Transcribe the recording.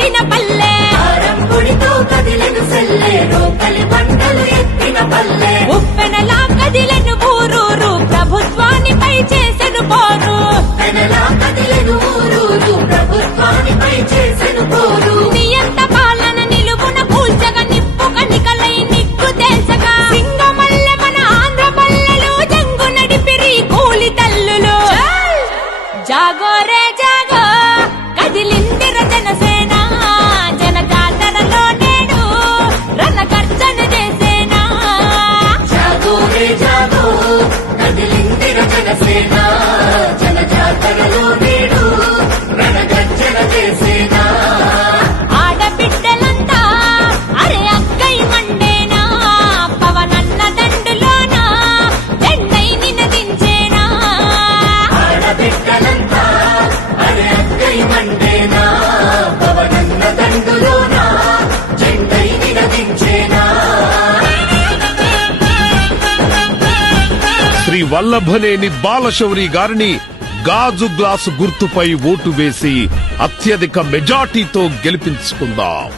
పుట్టిన పల్లె, ఆరంభుడితో కదిలెను సెల్లే, రోకలి బండలు ఎత్తిన పల్లె, ఉప్పెనలా కదిలెను ఊరూరు, ప్రభుత్వానిపై చేసెను పోరు. పెనలా కదిలెను ఊరూరు, ప్రభుత్వానిపై చేసెను పోరు. నియంత పాలన నిలువున కూల్చగా, నిప్పు కణికలై నిగ్గు తేల్చగా, సింగమల్లె మన ఆంధ్ర పల్లెలు, జంగు నడిపిరి కూలి తల్లులు. జాగో రే జాగో, కదిలిందిర జనసేన, జనజాతరలో నేడు రణగర్జన చేసేనా. జాగో రే జాగో, కదిలిందిర జనసేన, జనజాతరలో నేడు రణగర్జన చేసేనా. ఆడబిడ్డలంతా అరే అక్కై మండేనా, పవనన్న దండులోన జెండై నినదించేనా. ఆడబిడ్డలంతా అరే అక్కై మండేనా, పవనన్న దండులోన జెండై నినదించేనా. శ్రీ వల్లభనేని బాలశౌరి గారిని గాజు గ్లాసు గుర్తుపై ఓటు వేసి అత్యధిక మెజార్టీతో గెలిపించుకుందాం.